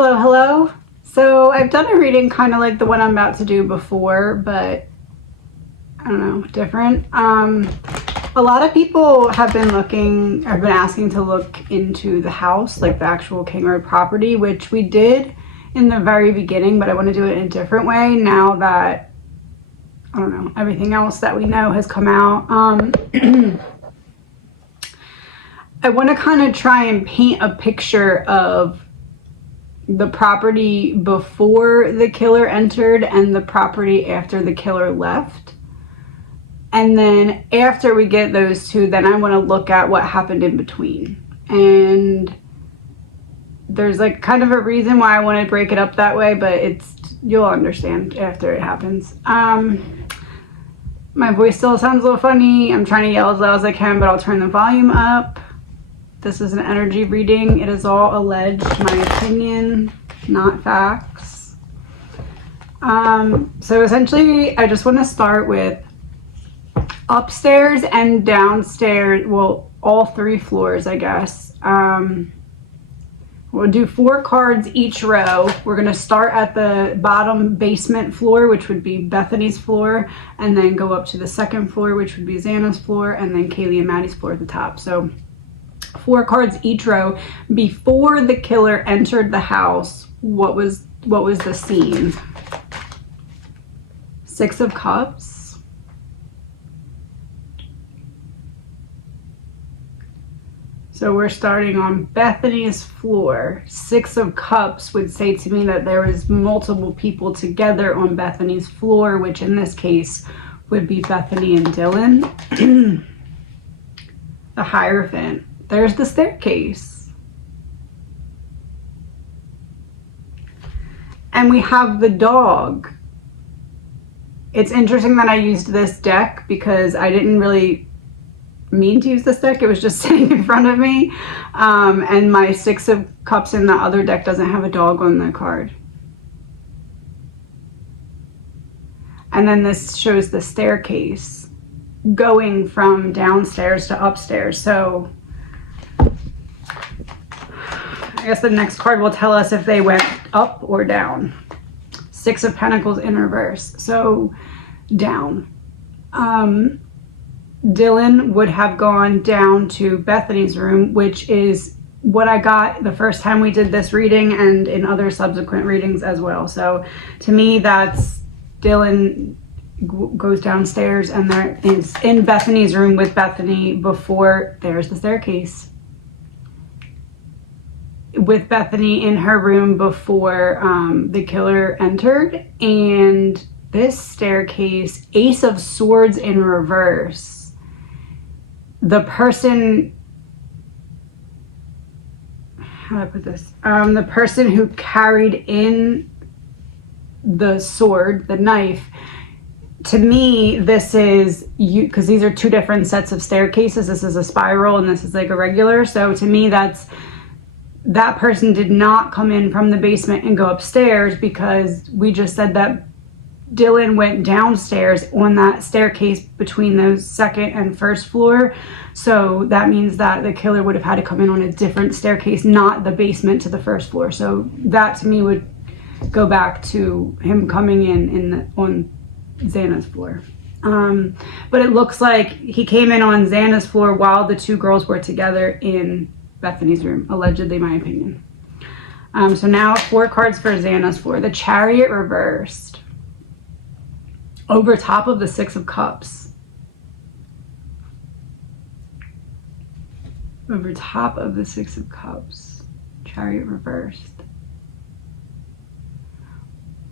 Hello, hello. So I've done a reading kind of like the one I'm about to do before, but I don't know, different. A lot of people have been asking to look into the house, like the actual King Road property, which we did in the very beginning, but I want to do it in a different way now that, I don't know, everything else that we know has come out. I want to kind of try and paint a picture of the property before the killer entered and the property after the killer left. And then after we get those two, then I want to look at what happened in between. And there's like kind of a reason why I want to break it up that way, but you'll understand after it happens. My voice still sounds a little funny. I'm trying to yell as loud as I can, but I'll turn the volume up. This is an energy reading. It is all alleged, my opinion, not facts. So essentially, I just want to start with upstairs and downstairs. Well, all 3 floors, I guess. We'll do 4 cards each row. We're going to start at the bottom basement floor, which would be Bethany's floor, and then go up to the 2nd floor, which would be Xana's floor, and then Kaylee and Maddie's floor at the top. So 4 cards each row. Before the killer entered the house, what was the scene? 6 of Cups. So we're starting on Bethany's floor. 6 of Cups would say to me that there was multiple people together on Bethany's floor, which in this case would be Bethany and Dylan. The Hierophant. There's the staircase. And we have the dog. It's interesting that I used this deck because I didn't really mean to use this deck. It was just sitting in front of me. And my 6 of Cups in the other deck doesn't have a dog on the card. And then this shows the staircase going from downstairs to upstairs. So I guess the next card will tell us if they went up or down. 6 of Pentacles in reverse, so down. Dylan would have gone down to Bethany's room, which is what I got the first time we did this reading and in other subsequent readings as well. So to me, that's Dylan goes downstairs and there is in Bethany's room with Bethany before there's the staircase. With Bethany in her room before the killer entered. And this staircase, Ace of Swords in reverse. The person, how do I put this? The person who carried in the sword, the knife, to me, this is you, because these are 2 different sets of staircases. This is a spiral and this is like a regular. So to me, that person did not come in from the basement and go upstairs, because we just said that Dylan went downstairs on that staircase between those 2nd and 1st floor. So that means that the killer would have had to come in on a different staircase, not the basement to the 1st floor. So that to me would go back to him coming in on Xana's floor. But it looks like he came in on Xana's floor while the 2 girls were together in Bethany's room, allegedly, my opinion. So now 4 cards for Xana's floor. The Chariot reversed over top of the 6 of Cups. Over top of the 6 of Cups. Chariot reversed.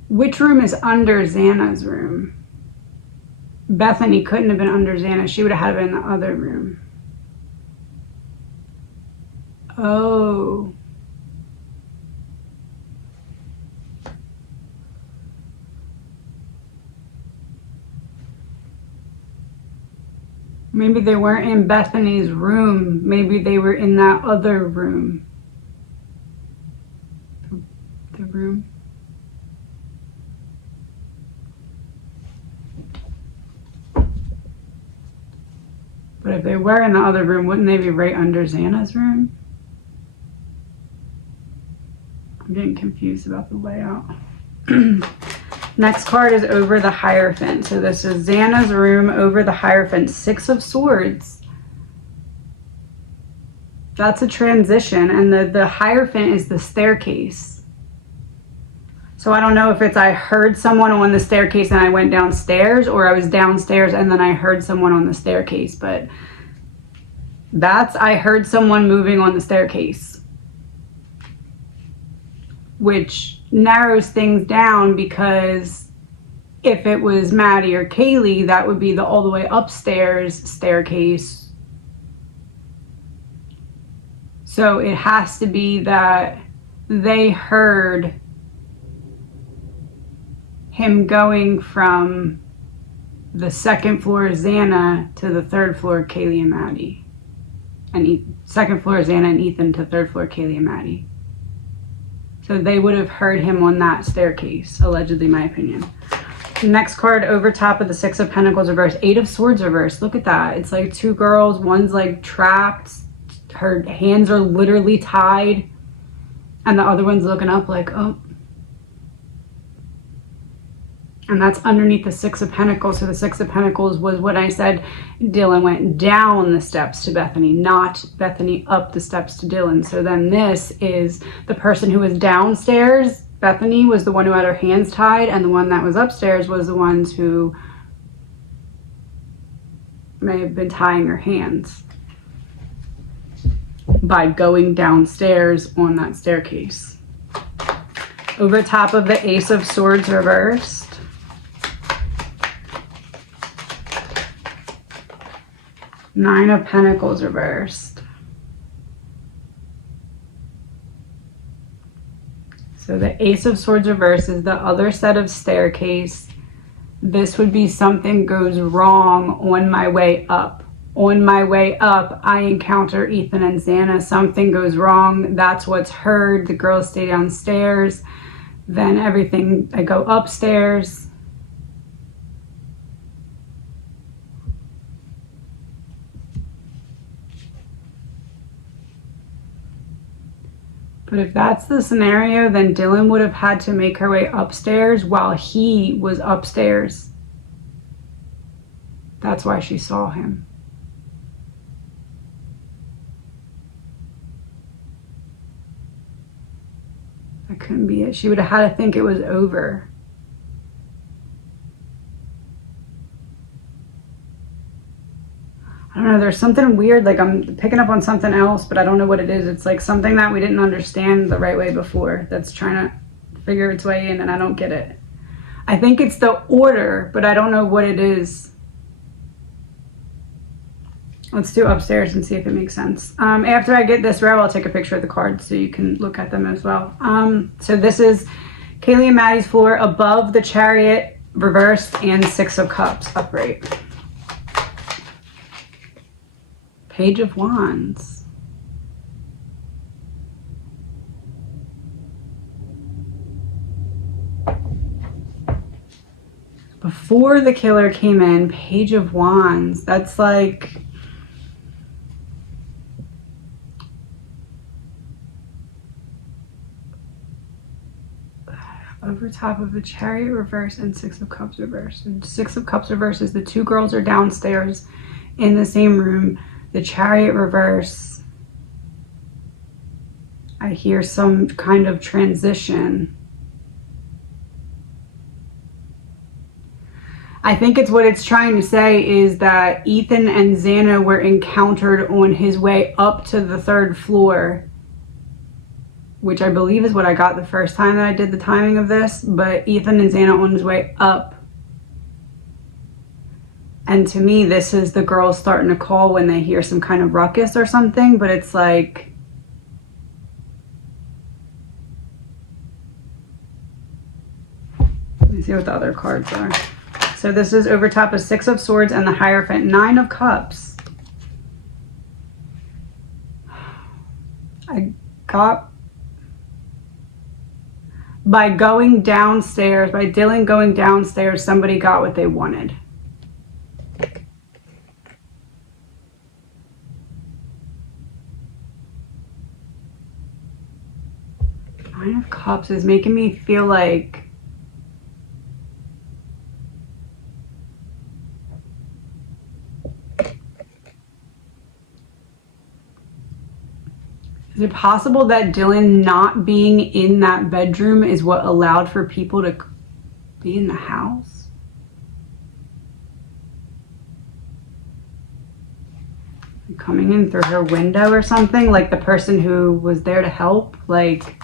Which room is under Xana's room? Bethany couldn't have been under Xana. She would have had to be in the other room. Oh. Maybe they weren't in Bethany's room. Maybe they were in that other room. The room. But if they were in the other room, wouldn't they be right under Xana's room? I'm getting confused about the layout. Next card is over the Hierophant. So this is Xana's room over the Hierophant. 6 of Swords. That's a transition. And the Hierophant is the staircase. So I don't know if it's I heard someone on the staircase and I went downstairs, or I was downstairs and then I heard someone on the staircase. But that's I heard someone moving on the staircase, which narrows things down, because if it was Maddie or Kaylee, that would be the all the way upstairs staircase. So it has to be that they heard him going from the 2nd floor Xana to the 3rd floor Kaylee and Maddie. And 2nd floor Xana and Ethan to 3rd floor Kaylee and Maddie. So they would have heard him on that staircase, allegedly, my opinion. Next card over top of the 6 of Pentacles reversed. 8 of Swords reversed. Look at that. It's like 2 girls. One's like trapped. Her hands are literally tied. And the other one's looking up like, oh. And that's underneath the 6 of Pentacles. So the 6 of Pentacles was what I said. Dylan went down the steps to Bethany, not Bethany up the steps to Dylan. So then this is the person who was downstairs. Bethany was the one who had her hands tied, and the one that was upstairs was the ones who may have been tying her hands by going downstairs on that staircase. Over top of the Ace of Swords reversed. Nine of Pentacles reversed. So the Ace of Swords reversed is the other set of staircase. This would be something goes wrong on my way up. On my way up, I encounter Ethan and Xana. Something goes wrong. That's what's heard. The girls stay downstairs. Then everything, I go upstairs. But if that's the scenario, then Dylan would have had to make her way upstairs while he was upstairs. That's why she saw him. That couldn't be it. She would have had to think it was over. I don't know, there's something weird, like I'm picking up on something else, but I don't know what it is. It's like something that we didn't understand the right way before that's trying to figure its way in, and I don't get it. I think it's the order, but I don't know what it is. Let's do upstairs and see if it makes sense. After I get this row, I'll take a picture of the cards so you can look at them as well. So this is Kaylee and Maddie's floor above the Chariot reversed and 6 of Cups upright. Page of Wands. Before the killer came in, Page of Wands. That's like... over top of the Chariot reverse and 6 of Cups reverse. And 6 of Cups reverse is the 2 girls are downstairs in the same room. The Chariot reverse, I hear some kind of transition. I think it's what it's trying to say is that Ethan and Xana were encountered on his way up to the 3rd floor, which I believe is what I got the first time that I did the timing of this, but Ethan and Xana on his way up. And to me, this is the girls starting to call when they hear some kind of ruckus or something, but it's like... let me see what the other cards are. So this is over top of 6 of Swords and the Hierophant, 9 of Cups. I got... by going downstairs, by Dylan going downstairs, somebody got what they wanted. Nine of Cups is making me feel like is it possible that Dylan not being in that bedroom is what allowed for people to be in the house? Coming in through her window or something, like the person who was there to help. Like,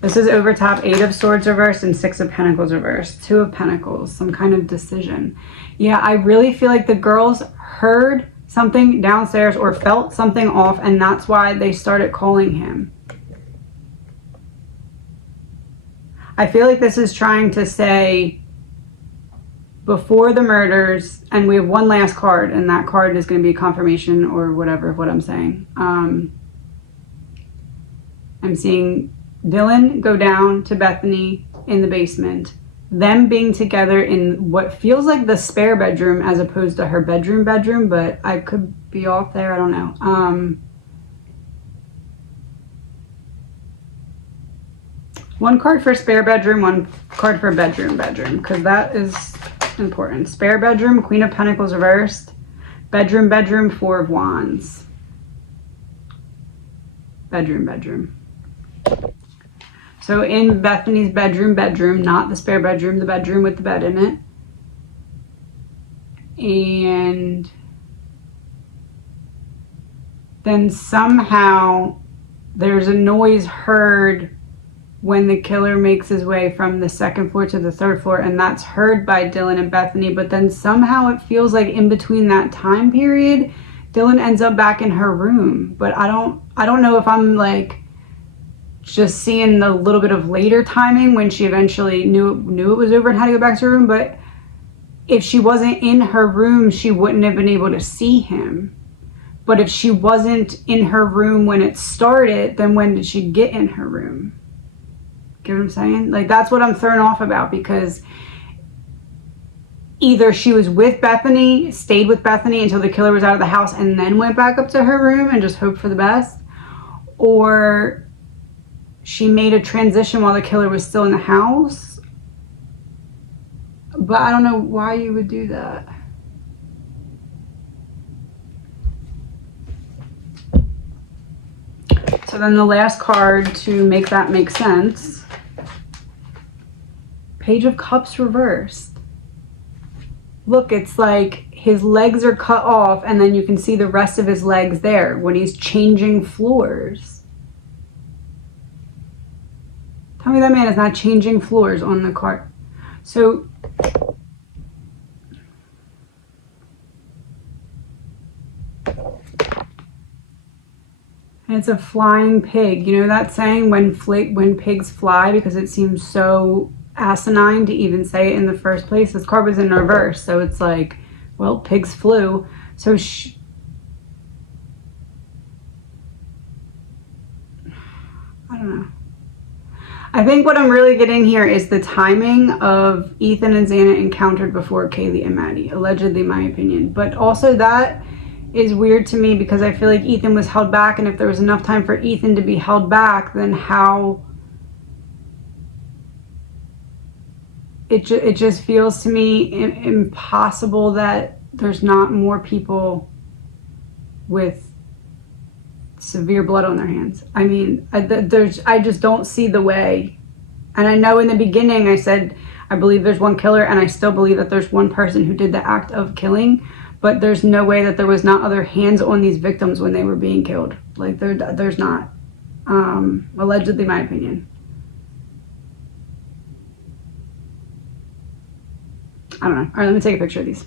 this is over top, 8 of Swords reversed and 6 of Pentacles reversed, 2 of Pentacles, some kind of decision. Yeah, I really feel like the girls heard something downstairs or felt something off, and that's why they started calling him. I feel like this is trying to say before the murders, and we have one last card, and that card is going to be confirmation or whatever of what I'm saying. I'm seeing Dylan go down to Bethany in the basement, them being together in what feels like the spare bedroom as opposed to her bedroom, but I could be off there, I don't know. One card for spare bedroom, one card for bedroom, because that is important. Spare bedroom, Queen of Pentacles reversed. Bedroom, 4 of Wands. Bedroom. So in Bethany's bedroom, not the spare bedroom, the bedroom with the bed in it. And then somehow there's a noise heard when the killer makes his way from the 2nd floor to the 3rd floor, and that's heard by Dylan and Bethany, but then somehow it feels like in between that time period, Dylan ends up back in her room. But I don't know if I'm like just seeing the little bit of later timing when she eventually knew it was over and had to go back to her room, but if she wasn't in her room, she wouldn't have been able to see him. But if she wasn't in her room when it started, then when did she get in her room? Get what I'm saying? Like, that's what I'm thrown off about, because either she was with Bethany, stayed with Bethany until the killer was out of the house and then went back up to her room and just hoped for the best, or she made a transition while the killer was still in the house. But I don't know why you would do that. So then the last card to make that make sense, Page of Cups reversed. Look, it's like his legs are cut off and then you can see the rest of his legs there when he's changing floors. Tell me that man is not changing floors on the card. So and it's a flying pig. You know that saying, when pigs fly, because it seems so asinine to even say it in the first place. This card was in reverse, so it's like, well, pigs flew. So I don't know. I think what I'm really getting here is the timing of Ethan and Xana encountered before Kaylee and Maddie, allegedly, my opinion. But also that is weird to me, because I feel like Ethan was held back, and if there was enough time for Ethan to be held back, then how it just feels to me impossible that there's not more people with severe blood on their hands. I mean, I just don't see the way. And I know in the beginning I said I believe there's one killer, and I still believe that there's one person who did the act of killing, but there's no way that there was not other hands on these victims when they were being killed. Like, there's not. Allegedly, my opinion. I don't know. All right, let me take a picture of these.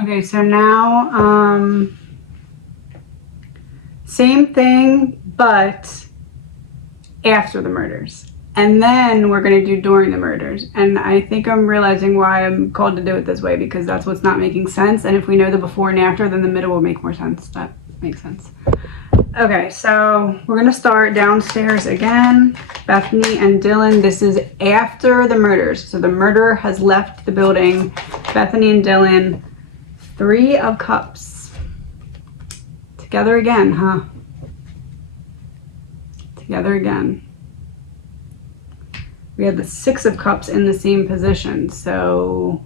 Okay, so now, same thing, but after the murders. And then we're going to do during the murders. And I think I'm realizing why I'm called to do it this way, because that's what's not making sense. And if we know the before and after, then the middle will make more sense. That makes sense. Okay, so we're going to start downstairs again. Bethany and Dylan. This is after the murders. So the murderer has left the building. Bethany and Dylan. 3 of Cups. Together again, huh? Together again. We had the Six of Cups in the same position, so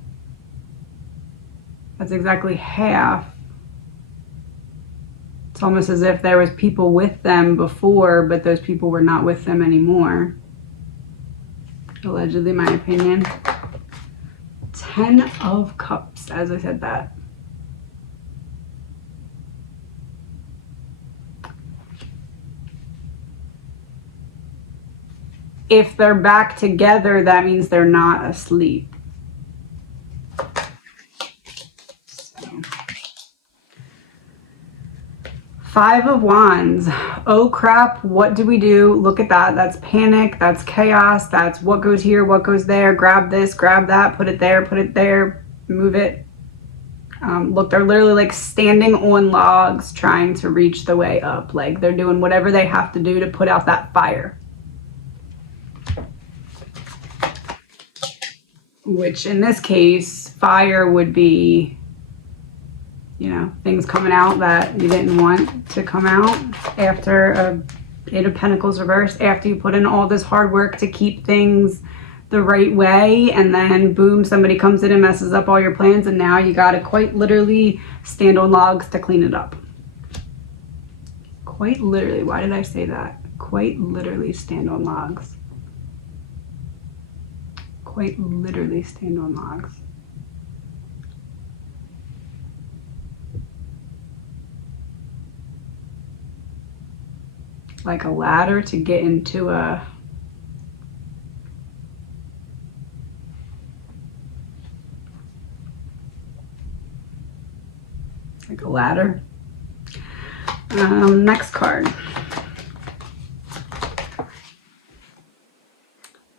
that's exactly half. It's almost as if there was people with them before, but those people were not with them anymore. Allegedly, my opinion. 10 of Cups, as I said that. If they're back together, that means they're not asleep. So. 5 of Wands. Oh crap, what do we do? Look at that. That's panic. That's chaos. That's what goes here, what goes there. Grab this, grab that, put it there, move it. Look, they're literally like standing on logs trying to reach the way up. Like they're doing whatever they have to do to put out that fire. Which in this case, fire would be, you know, things coming out that you didn't want to come out after a 8 of Pentacles reversed, after you put in all this hard work to keep things the right way, and then boom, somebody comes in and messes up all your plans, and now you gotta quite literally stand on logs to clean it up. Quite literally, why did I say that? Quite literally stand on logs. Quite literally stand on logs. Like a ladder to get into a ladder. Next card.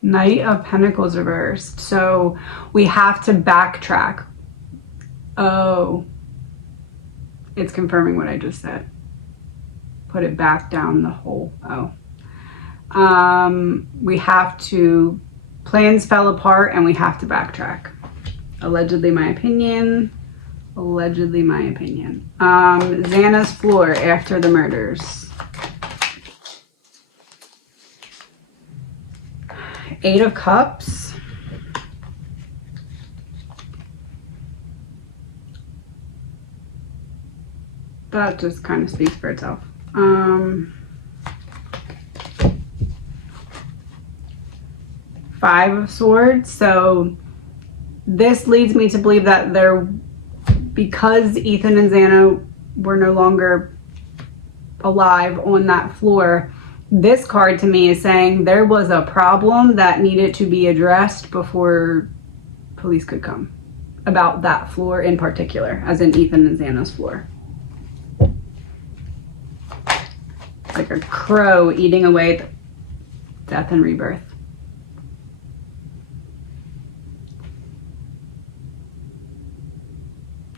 Knight of Pentacles reversed. So we have to backtrack. Oh, it's confirming what I just said. Put it back down the hole. Oh. We have to, plans fell apart and we have to backtrack. Allegedly my opinion. Allegedly my opinion. Xana's floor after the murders. 8 of Cups. That just kind of speaks for itself. 5 of Swords. So this leads me to believe that because Ethan and Xana were no longer alive on that floor, this card to me is saying there was a problem that needed to be addressed before police could come. About that floor in particular, as in Ethan and Xana's floor. Like a crow eating away at death and rebirth.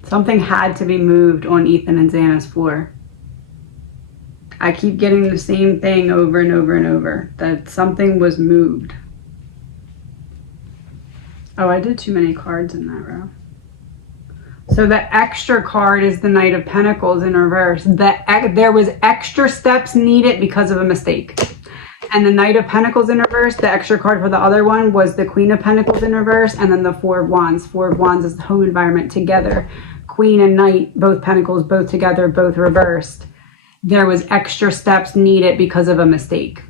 Something had to be moved on Ethan and Xana's floor. I keep getting the same thing over and over and over, that something was moved. Oh, I did too many cards in that row. So the extra card is the Knight of Pentacles in reverse. There was extra steps needed because of a mistake. And the Knight of Pentacles in reverse, the extra card for the other one was the Queen of Pentacles in reverse, and then the 4 of Wands. 4 of Wands is the home environment together. Queen and Knight, both Pentacles, both together, both reversed. There was extra steps needed because of a mistake.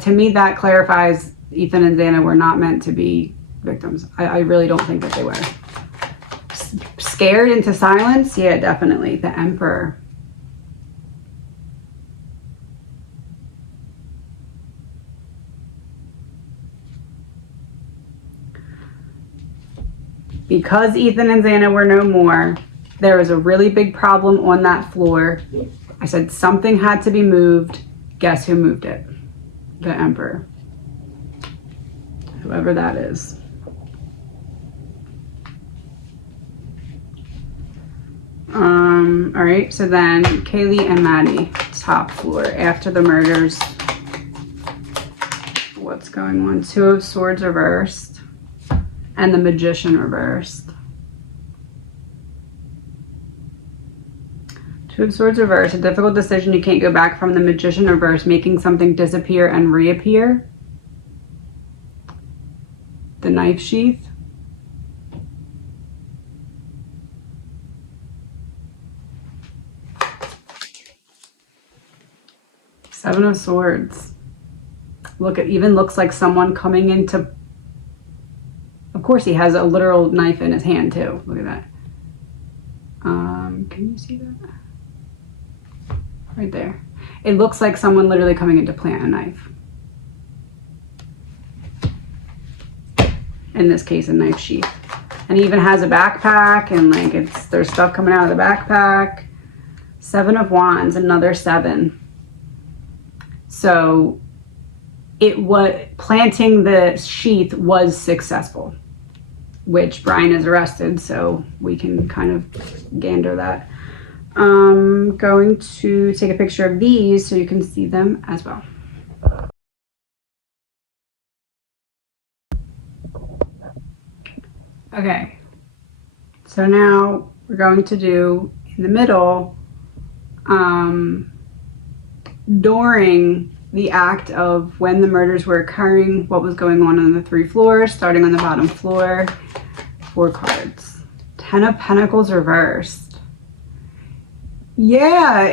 To me, that clarifies Ethan and Xana were not meant to be victims. I really don't think that they were. Scared into silence? Yeah, definitely. The Emperor. Because Ethan and Xana were no more, there was a really big problem on that floor. I said something had to be moved. Guess who moved it? The Emperor. Whoever that is. All right, so then Kaylee and Maddie, top floor after the murders. What's going on? 2 of Swords reversed and the Magician reversed. Two of Swords reverse, a difficult decision you can't go back from. The Magician reverse, making something disappear and reappear. The Knife sheath. Seven of Swords. Look, it even looks like someone coming into... Of course he has a literal knife in his hand too. Look at that. Can you see that? Right there. It looks like someone literally coming in to plant a knife. In this case, a knife sheath. And he even has a backpack, and like there's stuff coming out of the backpack. Seven of Wands, another 7. So planting the sheath was successful, which Brian is arrested, so we can kind of gander that. I'm going to take a picture of these so you can see them as well. Okay, so now we're going to do in the middle, during the act of when the murders were occurring, what was going on the 3 floors, starting on the bottom floor. 4 cards. 10 of Pentacles reversed. Yeah,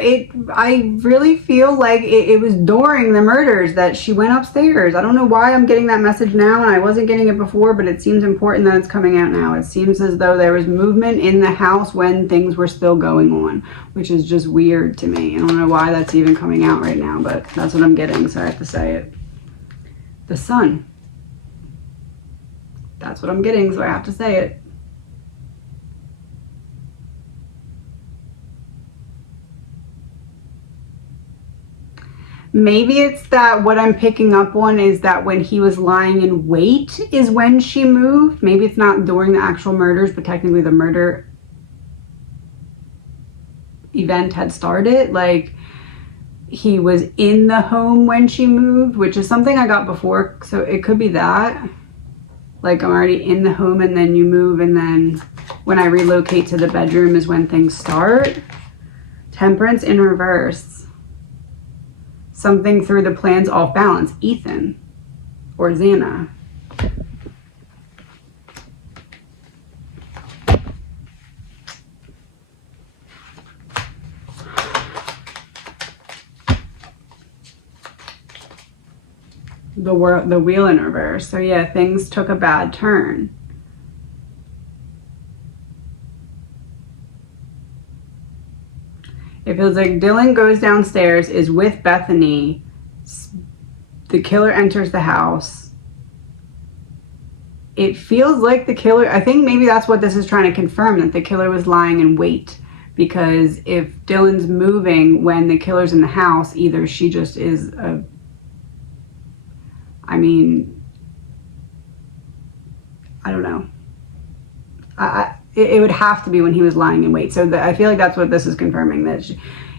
I really feel like it was during the murders that she went upstairs. I don't know why I'm getting that message now, and I wasn't getting it before, but it seems important that it's coming out now. It seems as though there was movement in the house when things were still going on, which is just weird to me. I don't know why that's even coming out right now, but that's what I'm getting, so I have to say it. The Sun. That's what I'm getting, so I have to say it. Maybe it's that what I'm picking up on is that when he was lying in wait is when she moved. Maybe it's not during the actual murders, but technically the murder event had started. Like, he was in the home when she moved, which is something I got before. So it could be that. Like, I'm already in the home and then you move, and then when I relocate to the bedroom is when things start. Temperance in reverse. Something threw the plans off balance. Ethan or Xana. The Wheel in reverse. So yeah, things took a bad turn. It feels like Dylan goes downstairs, is with Bethany. The killer enters the house. It feels like the killer, I think maybe that's what this is trying to confirm, that the killer was lying in wait. Because if Dylan's moving when the killer's in the house, either she just is a, I mean, I don't know. It would have to be when he was lying in wait. So I feel like that's what this is confirming, that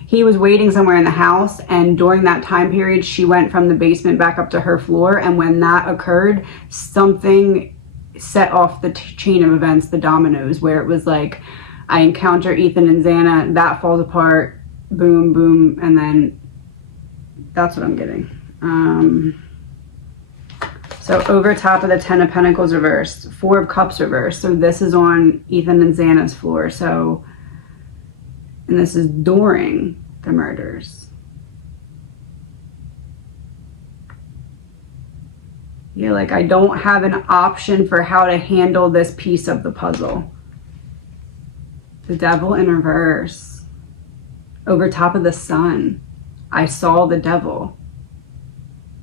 he was waiting somewhere in the house, and during that time period, she went from the basement back up to her floor, and when that occurred, something set off the chain of events, the dominoes, where it was like, I encounter Ethan and Xana, that falls apart, boom, boom, and then that's what I'm getting. So over top of the 10 of Pentacles reversed, 4 of Cups reversed. So this is on Ethan and Xana's floor. So, and this is during the murders. Yeah, like I don't have an option for how to handle this piece of the puzzle. The Devil in reverse. Over top of the Sun. I saw the devil.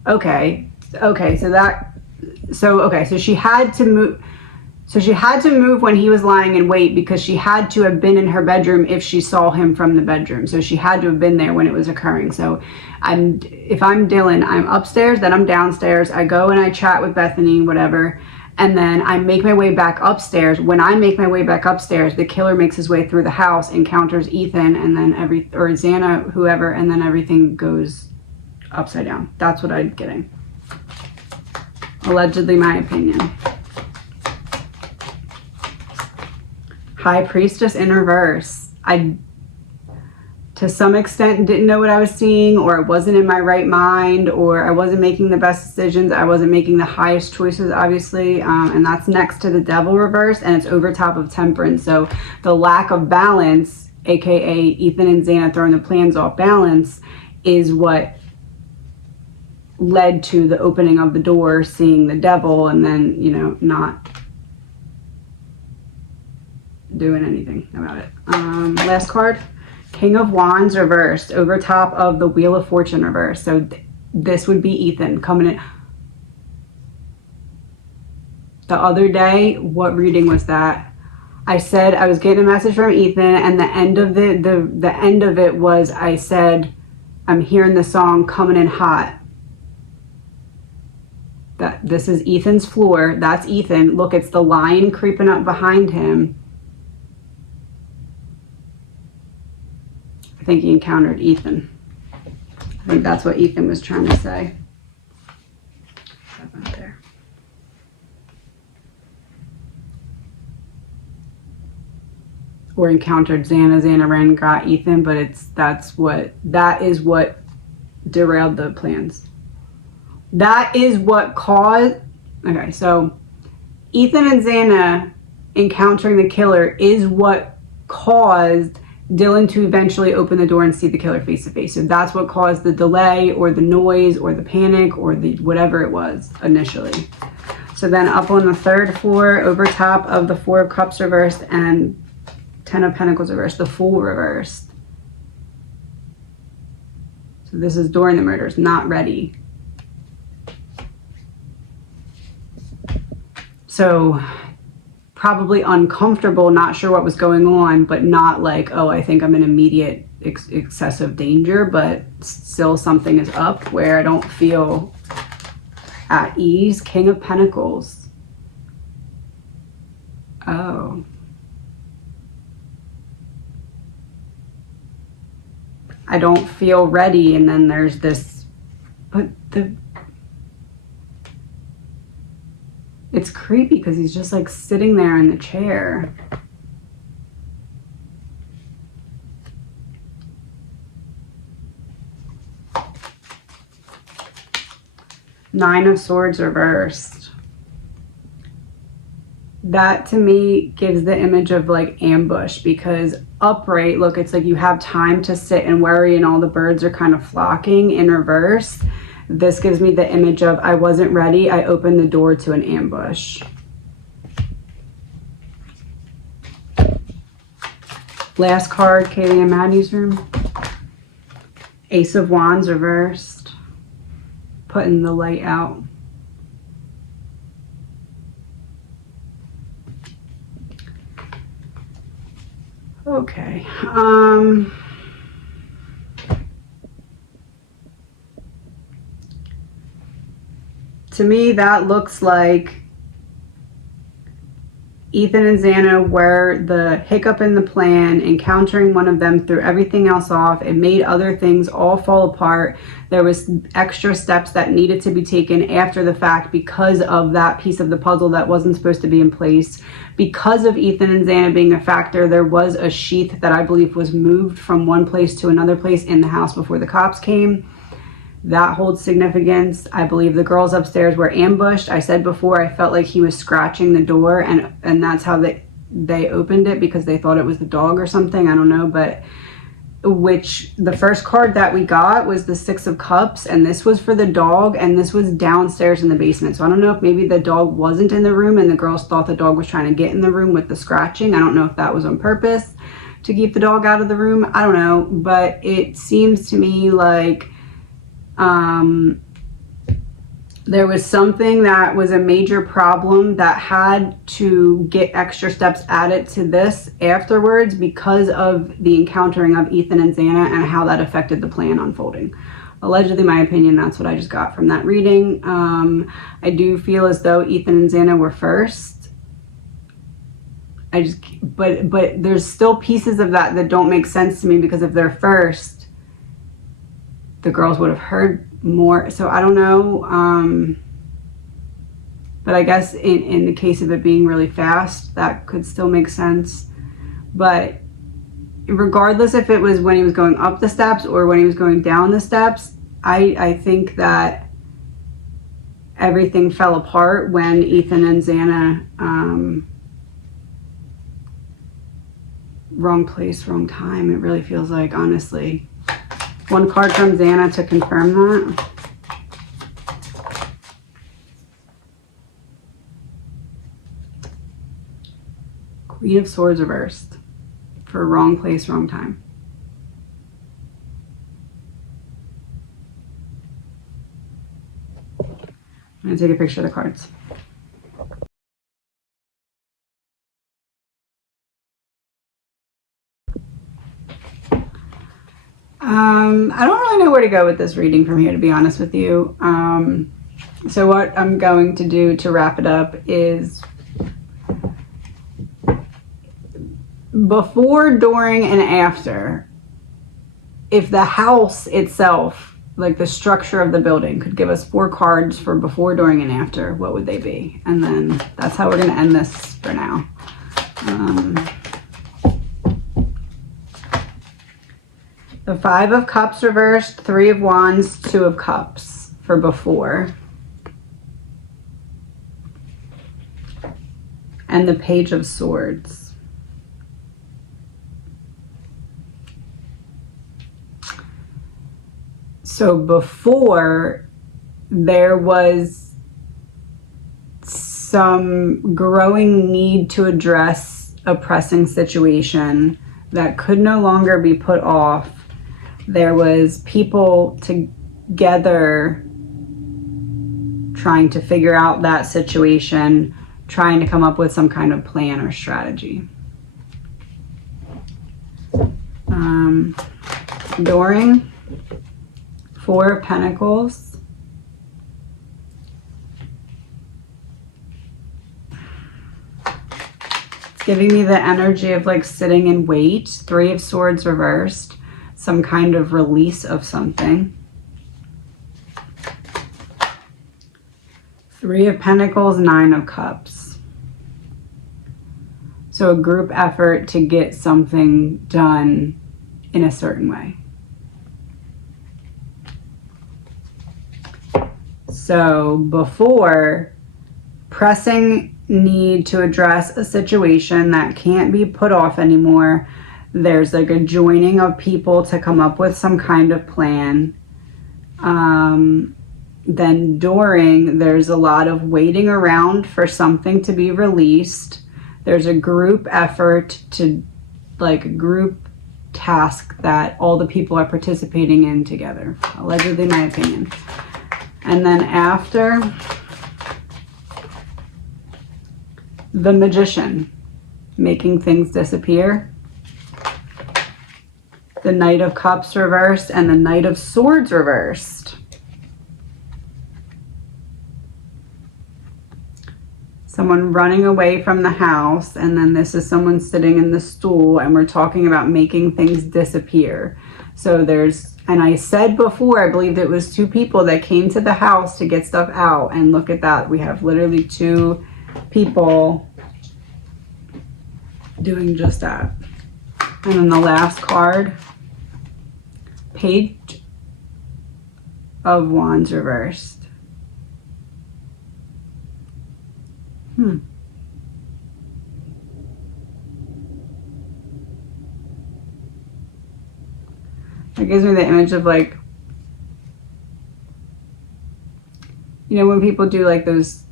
Okay. Okay, so she had to move. So she had to move when he was lying in wait, because she had to have been in her bedroom if she saw him from the bedroom. So she had to have been there when it was occurring. So if I'm Dylan, I'm upstairs, then I'm downstairs. I go and I chat with Bethany, whatever. And then I make my way back upstairs. When I make my way back upstairs, the killer makes his way through the house, encounters Ethan, and then or Xana, whoever, and then everything goes upside down. That's what I'm getting. Allegedly, my opinion. High Priestess in reverse. to some extent didn't know what I was seeing, or I wasn't in my right mind, or I wasn't making the best decisions. I wasn't making the highest choices, obviously. And that's next to the Devil reverse, and it's over top of Temperance. So the lack of balance, aka Ethan and Xana throwing the plans off balance, is what led to the opening of the door, seeing the Devil, and then, you know, not doing anything about it. Last card. King of Wands reversed over top of the Wheel of Fortune reversed. So this would be Ethan coming in. The other day, what reading was that? I said I was getting a message from Ethan, and the end of the end of it was, I said, I'm hearing the song Coming in Hot. That this is Ethan's floor. That's Ethan. Look, it's the lion creeping up behind him. I think he encountered Ethan. I think that's what Ethan was trying to say. Up there. Or encountered Xana. Xana ran and got Ethan, but that is what derailed the plans. That is what caused. Okay, so Ethan and Xana encountering the killer is what caused Dylan to eventually open the door and see the killer face to face. So that's what caused the delay or the noise or the panic or the whatever it was initially. So then up on the third floor, over top of the Four of Cups reversed and Ten of Pentacles reversed, the Fool reversed. So this is during the murders, not ready. So probably uncomfortable, not sure what was going on, but not like, oh, I think I'm in immediate excessive danger, but still something is up where I don't feel at ease. King of Pentacles. Oh. I don't feel ready, and then there's this, but it's creepy because he's just like sitting there in the chair. Nine of Swords reversed. That to me gives the image of like ambush, because upright, look, it's like you have time to sit and worry and all the birds are kind of flocking. In reverse, this gives me the image of I wasn't ready. I opened the door to an ambush. Last card, Kaylee and Maddie's room. Ace of Wands reversed. Putting the light out. Okay. To me, that looks like Ethan and Xana were the hiccup in the plan. Encountering one of them threw everything else off. It made other things all fall apart. There was extra steps that needed to be taken after the fact because of that piece of the puzzle that wasn't supposed to be in place. Because of Ethan and Xana being a factor, there was a sheath that I believe was moved from one place to another place in the house before the cops came. That holds significance. I believe the girls upstairs were ambushed. I said before, I felt like he was scratching the door, and that's how they opened it, because they thought it was the dog or something. I don't know, but which the first card that we got was the Six of Cups, and this was for the dog, and this was downstairs in the basement. So I don't know if maybe the dog wasn't in the room and the girls thought the dog was trying to get in the room with the scratching. I don't know if that was on purpose to keep the dog out of the room. I don't know, but it seems to me like there was something that was a major problem that had to get extra steps added to this afterwards because of the encountering of Ethan and Xana and how that affected the plan unfolding. Allegedly, my opinion, that's what I just got from that reading. I do feel as though Ethan and Xana were first. But there's still pieces of that don't make sense to me, because if they're first, the girls would have heard more. So I don't know. But I guess in the case of it being really fast, that could still make sense. But regardless if it was when he was going up the steps or when he was going down the steps, I think that everything fell apart when Ethan and Xana, wrong place, wrong time. It really feels like, honestly. One card from Xana to confirm that. Queen of Swords reversed for wrong place, wrong time. I'm going to take a picture of the cards. I don't really know where to go with this reading from here, to be honest with you. So what I'm going to do to wrap it up is before, during, and after, if the house itself, like the structure of the building, could give us 4 cards for before, during, and after, what would they be? And then that's how we're going to end this for now. The 5 of Cups reversed, 3 of Wands, 2 of Cups for before. And the Page of Swords. So before, there was some growing need to address a pressing situation that could no longer be put off. There was people together trying to figure out that situation, trying to come up with some kind of plan or strategy. During, 4 of Pentacles. It's giving me the energy of like sitting in wait. 3 of Swords reversed. Some kind of release of something. 3 of Pentacles, 9 of Cups. So a group effort to get something done in a certain way. So before, pressing need to address a situation that can't be put off anymore. There's like a joining of people to come up with some kind of plan. Then during, there's a lot of waiting around for something to be released. There's a group effort to, like, a group task that all the people are participating in together. Allegedly, my opinion. And then after, the Magician, making things disappear. The Knight of Cups reversed and the Knight of Swords reversed. Someone running away from the house, and then this is someone sitting in the stool, and we're talking about making things disappear. So there's, and I said before, I believe it was 2 people that came to the house to get stuff out, and look at that. We have literally 2 people doing just that. And then the last card, Page of Wands reversed. It gives me the image of, like, you know, when people do like those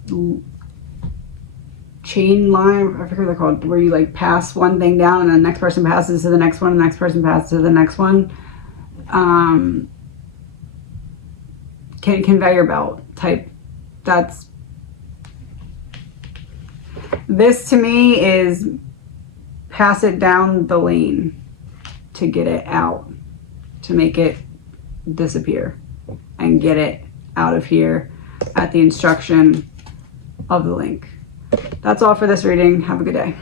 chain line, I forget what they're called, where you like pass one thing down and the next person passes to the next one, and the next person passes to the next one. Conveyor belt type. That's, this to me is pass it down the lane to get it out, to make it disappear and get it out of here at the instruction of the link. That's all for this reading. Have a good day.